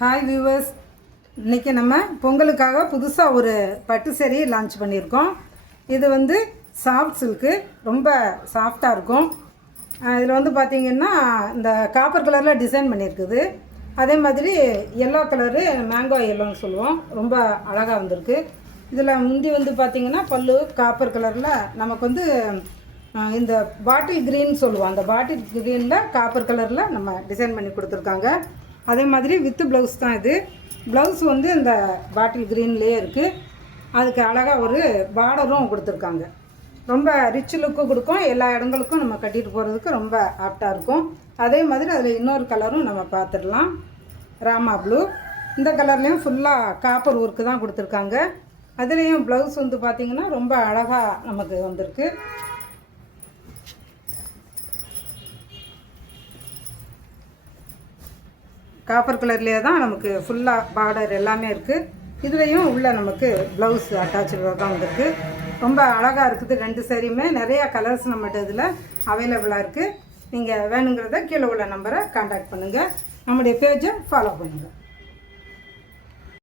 Hi viewers, இன்றைக்கி நம்ம பொங்கலுக்காக புதுசாக ஒரு பட்டு சேரீ லான்ச் பண்ணியிருக்கோம். இது வந்து சாஃப்ட் சில்க்கு, ரொம்ப சாஃப்டாக இருக்கும். இதில் வந்து பார்த்திங்கன்னா இந்த காப்பர் கலரில் டிசைன் பண்ணியிருக்குது. அதே மாதிரி எல்லோ கலரு, மேங்கோ எல்லோன்னு சொல்லுவோம், ரொம்ப அழகாக வந்திருக்கு. இதில் முந்தி வந்து பார்த்திங்கன்னா பல்லு காப்பர் கலரில் நமக்கு வந்து இந்த பாட்டில் க்ரீன் சொல்லுவோம், அந்த பாட்டில் க்ரீனில் காப்பர் கலரில் நம்ம டிசைன் பண்ணி கொடுத்துருக்காங்க. அதே மாதிரி வித்து ப்ளவுஸ் தான் இது. ப்ளவுஸ் வந்து இந்த பாட்டில் க்ரீன்லேயே இருக்குது. அதுக்கு அழகாக ஒரு பார்டரும் கொடுத்துருக்காங்க. ரொம்ப ரிச் லுக்கு கொடுக்கும். எல்லா இடங்களுக்கும் நம்ம கட்டிட்டு போகிறதுக்கு ரொம்ப ஆப்டாக இருக்கும். அதே மாதிரி அதில் இன்னொரு கலரும் நம்ம பார்த்துடலாம், ராமா ப்ளூ. இந்த கலர்லேயும் ஃபுல்லாக காப்பர் ஒர்க்கு தான் கொடுத்துருக்காங்க. அதுலேயும் ப்ளவுஸ் வந்து பார்த்திங்கன்னா ரொம்ப அழகாக நமக்கு வந்திருக்கு. காப்பர் கலர்லேயே தான் நமக்கு ஃபுல்லாக பார்டர் எல்லாமே இருக்குது. இதுலேயும் உள்ள நமக்கு ப்ளவுஸ் அட்டாச்சு தான் வந்திருக்கு. ரொம்ப அழகாக இருக்குது. ரெண்டு சேரீயுமே நிறையா கலர்ஸ் நம்மகிட்ட இதில் அவைலபிளாக இருக்குது. நீங்கள் வேணுங்கிறத கீழே உள்ள நம்பரை கான்டாக்ட் பண்ணுங்கள். நம்முடைய பேஜை ஃபாலோ பண்ணுங்கள்.